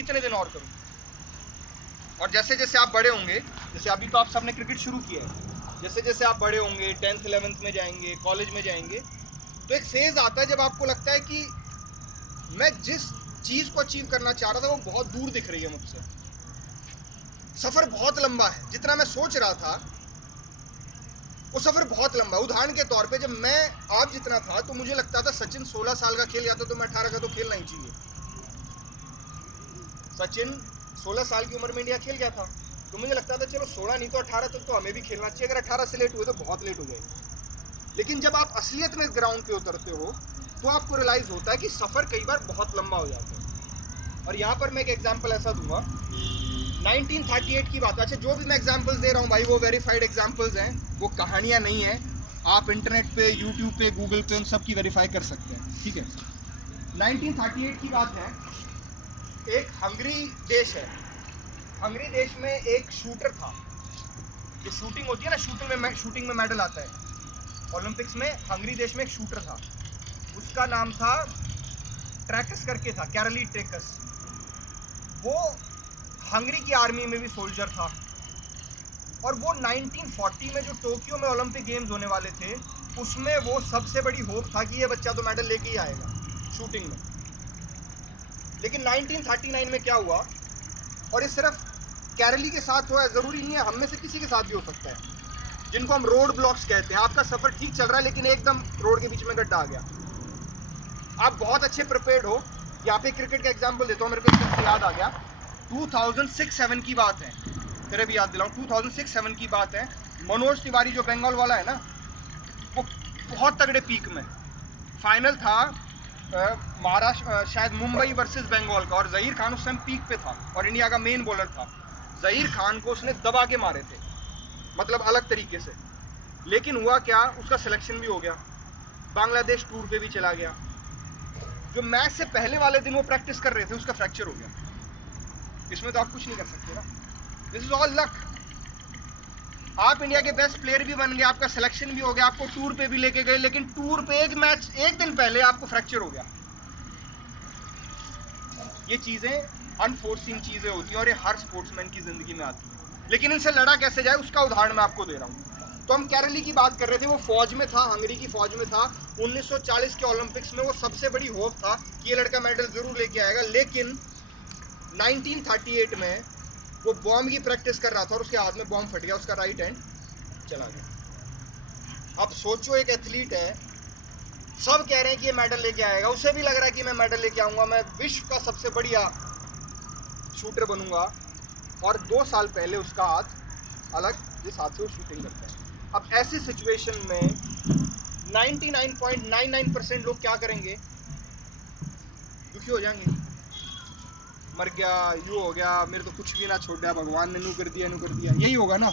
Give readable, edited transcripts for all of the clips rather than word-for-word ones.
कितने दिन और करूँ। और जैसे जैसे आप बड़े होंगे, जैसे अभी तो आप सबने क्रिकेट शुरू किया है, जैसे जैसे आप बड़े होंगे, 10th 11th में जाएंगे, कॉलेज में जाएंगे, तो एक फेज आता है जब आपको लगता है कि मैं जिस चीज़ को अचीव करना चाह रहा था वो बहुत दूर दिख रही है मुझसे, सफ़र बहुत लंबा है। जितना मैं सोच रहा था वो सफ़र बहुत लंबा है। उदाहरण के तौर पे जब मैं आप जितना था तो मुझे लगता था सचिन 16 साल का खेल जाता तो मैं 18 का तो खेलना ही चाहिए। सचिन 16 साल की उम्र में इंडिया खेल गया था, तो मुझे लगता था चलो 16 नहीं तो 18 तक तो हमें भी खेलना चाहिए। अगर 18 से लेट हुए तो बहुत लेट हो जाएगी। लेकिन जब आप असलियत में ग्राउंड पे उतरते हो तो आपको रियलाइज होता है कि सफ़र कई बार बहुत लंबा हो जाता है। और यहाँ पर मैं एक एग्जाम्पल ऐसा दूंगा, 1938 की बात है। अच्छा, जो भी मैं एग्जाम्पल्स दे रहा हूँ भाई वो वेरीफाइड एग्जाम्पल्स हैं, वो कहानियाँ नहीं हैं। आप इंटरनेट पे, यूट्यूब पे, गूगल पे उन सब की वेरीफाई कर सकते हैं, ठीक है। 1938 की बात है। एक हंगरी देश है, हंगरी देश में एक शूटर था। जो शूटिंग होती है ना, शूटिंग में मेडल आता है ओलंपिक्स में। हंगरी देश में एक शूटर था, उसका नाम था ट्रैकस करके था, कैरली ट्रैकस। वो हंगरी की आर्मी में भी सोल्जर था। और वो 1940 में जो टोक्यो में ओलंपिक गेम्स होने वाले थे उसमें वो सबसे बड़ी होप था कि ये बच्चा तो मेडल लेके ही आएगा शूटिंग में। लेकिन 1939 में क्या हुआ, और ये सिर्फ कैरली के साथ हुआ है, ज़रूरी नहीं है, हम में से किसी के साथ भी हो सकता है, जिनको हम रोड ब्लॉक्स कहते हैं। आपका सफ़र ठीक चल रहा है लेकिन एकदम रोड के बीच में गड्ढा आ गया। आप बहुत अच्छे प्रिपेयर्ड हो। यहाँ पे क्रिकेट का एग्जाम्पल देता हूँ, मेरे को इससे याद आ गया। 2006-07 की बात है, तेरे भी याद दिलाऊँ, 2006-07 की बात है। मनोज तिवारी जो बंगाल वाला है ना, वो बहुत तगड़े पीक में, फाइनल था महाराष्ट्र, शायद मुंबई वर्सेस बंगाल का, और जहीर खान उस टाइम पीक पे था और इंडिया का मेन बॉलर था। जहीर खान को उसने दबा के मारे थे, मतलब अलग तरीके से। लेकिन हुआ क्या, उसका सिलेक्शन भी हो गया, बांग्लादेश टूर पे भी चला गया। जो मैच से पहले वाले दिन वो प्रैक्टिस कर रहे थे उसका फ्रैक्चर हो गया। इसमें तो आप कुछ नहीं कर सकते ना, दिस इज ऑल लक। आप इंडिया के बेस्ट प्लेयर भी बन गए, आपका सिलेक्शन भी हो गया, आपको टूर पे भी लेके गए, लेकिन टूर पे एक मैच एक दिन पहले आपको फ्रैक्चर हो गया। ये चीजें अनफोर्सीन चीजें होती हैं और ये हर स्पोर्ट्समैन की जिंदगी में आती है। लेकिन इनसे लड़ा कैसे जाए उसका उदाहरण मैं आपको दे रहा हूँ। तो हम कैरली की बात कर रहे थे, वो फौज में था, हंगरी की फौज में था। 1940 के ओलंपिक्स में वो सबसे बड़ी होप था कि ये लड़का मेडल जरूर लेके आएगा। लेकिन 1938 में वो बॉम्ब की प्रैक्टिस कर रहा था और उसके हाथ में बॉम्ब फट गया, उसका राइट हैंड चला गया। अब सोचो, एक एथलीट है, सब कह रहे हैं कि ये मेडल लेके आएगा, उसे भी लग रहा है कि मैं मेडल लेके आऊंगा, मैं विश्व का सबसे बढ़िया शूटर बनूंगा, और 2 साल पहले उसका हाथ अलग, जिस हाथ से वो शूटिंग करता है। अब ऐसी सिचुएशन में 99.99% लोग क्या करेंगे, दुखी हो जाएंगे, मर गया, यू हो गया, मेरे तो कुछ भी ना छोड़ दिया, भगवान ने नू कर दिया, यही होगा ना।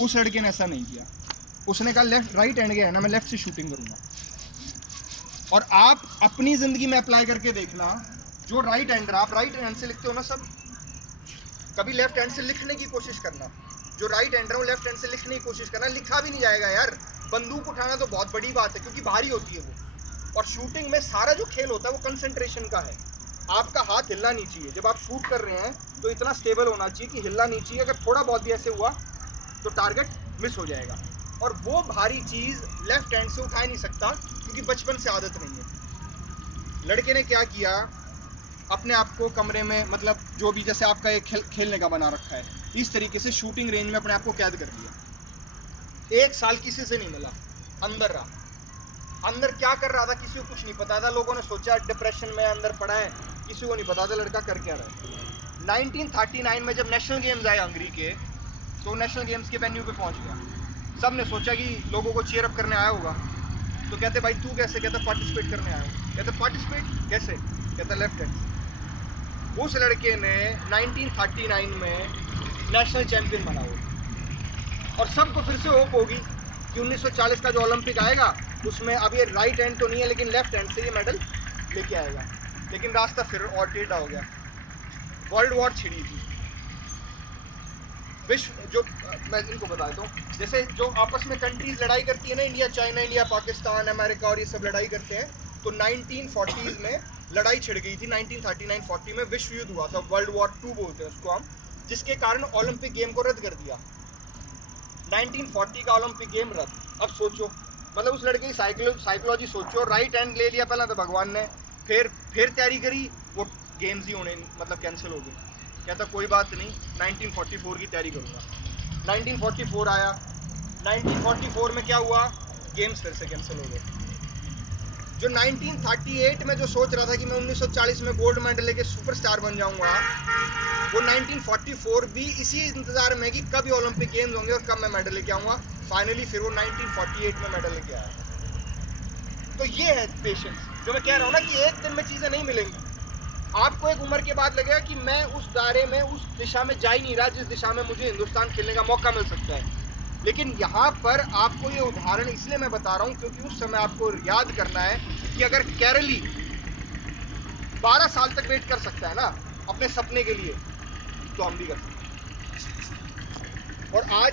उस लड़के ने ऐसा नहीं किया, उसने कहा लेफ्ट राइट हैंड गया है ना, मैं लेफ्ट से शूटिंग करूंगा। और आप अपनी जिंदगी में अप्लाई करके देखना, जो राइट हैंडर, आप राइट हैंड से लिखते हो ना सब, कभी लेफ्ट हैंड से लिखने की कोशिश करना। जो राइट हैंडर है वो लेफ्ट हैंड से लिखने की कोशिश करना, लिखा भी नहीं जाएगा यार। बंदूक उठाना तो बहुत बड़ी बात है क्योंकि भारी होती है वो, और शूटिंग में सारा जो खेल होता है वो कंसंट्रेशन का है। आपका हाथ हिलना नहीं चाहिए, जब आप शूट कर रहे हैं तो इतना स्टेबल होना चाहिए कि हिलना नहीं चाहिए। अगर थोड़ा बहुत भी ऐसे हुआ तो टारगेट मिस हो जाएगा। और वो भारी चीज़ लेफ्ट हैंड से उठा नहीं सकता क्योंकि बचपन से आदत नहीं है। लड़के ने क्या किया, अपने आप को कमरे में, मतलब जो भी जैसे आपका एक खेलने का बना रखा है, इस तरीके से शूटिंग रेंज में अपने आप को कैद कर दिया। 1 साल किसी से नहीं मिला, अंदर रहा। अंदर क्या कर रहा था किसी को कुछ नहीं पता था। लोगों ने सोचा डिप्रेशन में अंदर पड़ा है, किसी को नहीं पता था लड़का कर क्या रहा है। 1939 में जब नेशनल गेम्स आए हंगरी के, तो नेशनल गेम्स के वेन्यू पे पहुंच गया। सब ने सोचा कि लोगों को चीयर अप करने आया होगा, तो कहते भाई तू कैसे, कहता पार्टिसिपेट करने आया हो। कहते पार्टिसिपेट कैसे, कहता लेफ्ट हैंड। उस लड़के ने 1939 में नेशनल चैंपियन बना हो। और सबको फिर से होप होगी कि 1940 का जो ओलंपिक आएगा उसमें अब ये राइट हैंड तो नहीं है लेकिन लेफ्ट हैंड से ये मेडल लेके आएगा। लेकिन रास्ता फिर और टेढ़ा हो गया, वर्ल्ड वॉर छिड़ी थी। विश्व जो मैं इनको बताता हूँ, जैसे जो आपस में कंट्रीज लड़ाई करती है ना, India China, India Pakistan, America और ये सब लड़ाई करते हैं, तो 1940s में लड़ाई छिड़ गई थी 1939-40 में, विश्व युद्ध हुआ था, वर्ल्ड वॉर 2 बोलते हैं उसको हम, जिसके कारण ओलंपिक गेम को रद्द कर दिया। 1940 का ओलंपिक गेम रद्द। अब सोचो, मतलब उस लड़के की साइकोलॉजी सोचो, राइट हैंड ले लिया पहला तो भगवान ने, फिर तैयारी करी, वो गेम्स ही होने मतलब कैंसिल हो गई। कहता कोई बात नहीं, 1944 की तैयारी करूँगा। 1944 आया, 1944 में क्या हुआ, गेम्स फिर से कैंसिल हो गए। जो 1938 में जो सोच रहा था कि मैं 1940 में गोल्ड मेडल लेके सुपरस्टार बन जाऊंगा, वो 1944 भी इसी इंतजार में कि कब ये ओलंपिक गेम्स होंगे और कब मैं मेडल लेके आऊंगा। फाइनली फिर वो 1948 में मेडल लेके आया। तो ये है पेशेंस, जो मैं कह रहा हूँ ना कि एक दिन में चीज़ें नहीं मिलेंगी। आपको एक उम्र के बाद लगेगा कि मैं उस दायरे में, उस दिशा में जा ही नहीं रहा जिस दिशा में मुझे हिंदुस्तान खेलने का मौका मिल सकता है। लेकिन यहाँ पर आपको ये उदाहरण इसलिए मैं बता रहा हूँ क्योंकि उस समय आपको याद करना है कि अगर केरली 12 साल तक वेट कर सकता है ना अपने सपने के लिए, तो हम भी कर सकते हैं। और आज